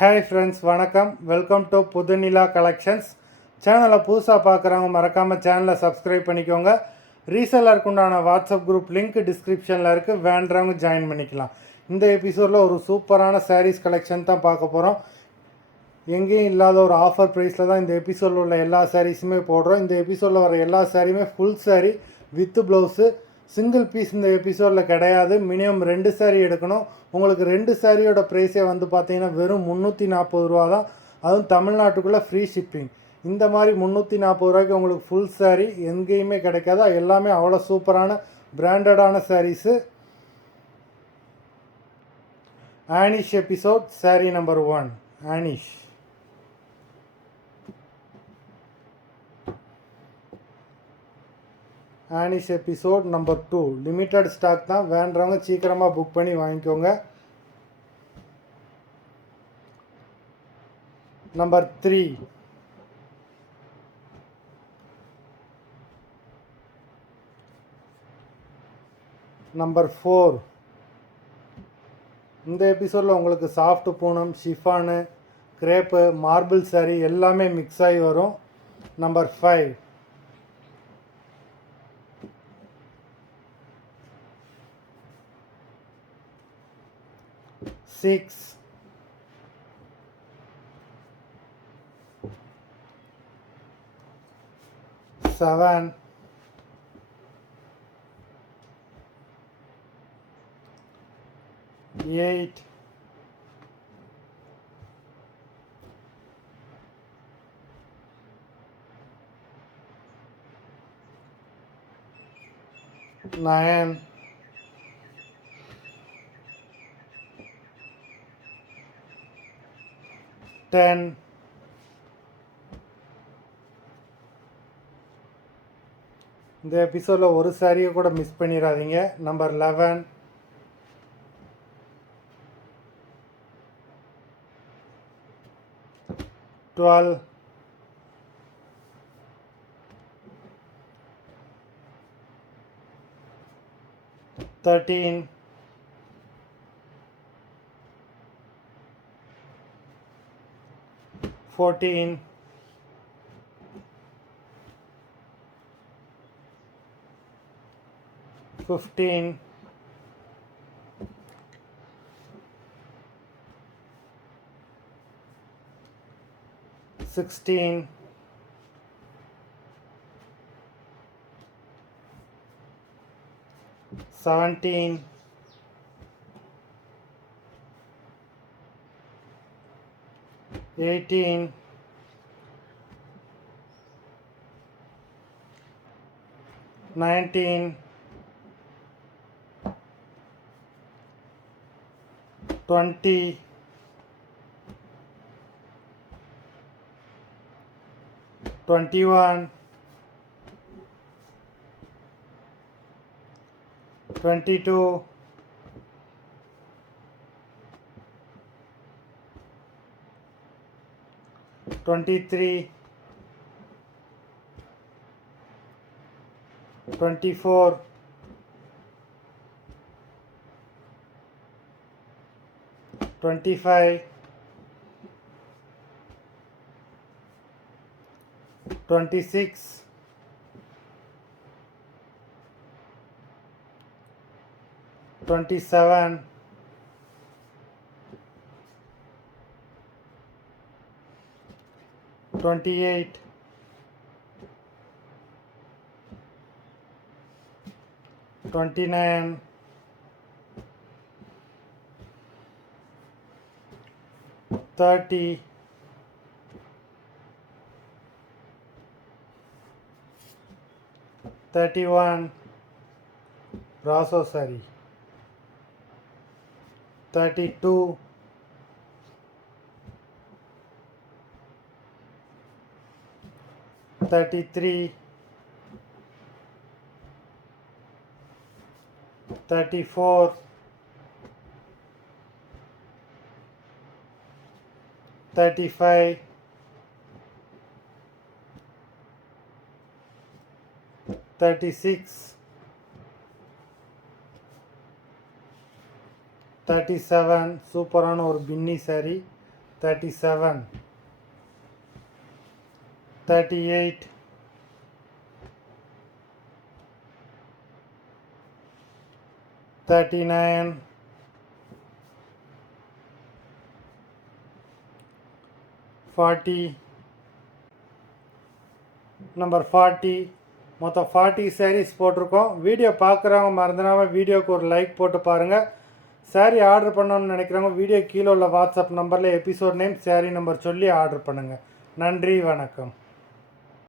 Hi friends, வணக்கம். Welcome to Puthunila collections. சேனலை புதுசாக பார்க்குறவங்க மறக்காமல் சேனலை சப்ஸ்கிரைப் பண்ணிக்கோங்க. ரீசெல்லருக்கு உண்டான வாட்ஸ்அப் குரூப் லிங்க் டிஸ்கிரிப்ஷனில் இருக்குது, வேண்டுறவங்க ஜாயின் பண்ணிக்கலாம். இந்த எபிசோடில் ஒரு சூப்பரான சாரீஸ் கலெக்ஷன் தான் பார்க்க போகிறோம். எங்கேயும் இல்லாத ஒரு ஆஃபர் ப்ரைஸில் தான் இந்த எபிசோடில் உள்ள எல்லா சாரீஸுமே போடுறோம். இந்த எபிசோடில் வர எல்லா சாரியுமே full sari with blouse. Single piece இந்த எபிசோடில் கிடையாது. மினிமம் 2 சாரீ எடுக்கணும். உங்களுக்கு 2 சாரியோட ப்ரைஸே வந்து பார்த்தீங்கன்னா வெறும் 340 ரூபா தான். அதுவும் தமிழ்நாட்டுக்குள்ளே ஃப்ரீ ஷிப்பிங். இந்த மாதிரி 340 ரூபாய்க்கு உங்களுக்கு ஃபுல் சாரீ எங்கேயுமே கிடைக்காது. எல்லாமே அவ்வளோ சூப்பரான பிராண்டடான சாரீஸு. ஆனிஷ் எபிசோட் சாரீ நம்பர் 1 ஆனிஷ். ஆனிஷ் எபிசோட் நம்பர் 2 லிமிட்டட் ஸ்டாக் தான். வேண்டுறவங்க சீக்கிரமாக புக் பண்ணி வாங்கிக்கோங்க. Number 3 number 4. இந்த எபிசோடில் உங்களுக்கு soft Poonam, chiffon, crepe, marble sari எல்லாமே மிக்ஸ் ஆகி வரும். நம்பர் 5 6 7 8 9 10 இந்த எபிசோடில் ஒரு சாரியை கூட மிஸ் பண்ணிடாதீங்க. நம்பர் 11 12 13 14 15 16 17 18 19 20 21 22 23 24 25 26 27 28 29 30 31 Brasso saree 32 33 34 35 36 37 சூப்பரான ஒரு பின்னி சாரி. 37, 38, 39, 40, நம்பர் 40. மொத்தம் 40 sarees போட்டிருக்கோம். வீடியோ பார்க்குறவங்க மறந்துடாமல் வீடியோக்கு ஒரு லைக் போட்டு பாருங்கள். saree ஆர்டர் பண்ணணும்னு நினைக்கிறவங்க வீடியோ கீழே உள்ள வாட்ஸ்அப் நம்பரில் எபிசோட் நேம், saree நம்பர் சொல்லி ஆர்டர் பண்ணுங்கள். நன்றி, வணக்கம்.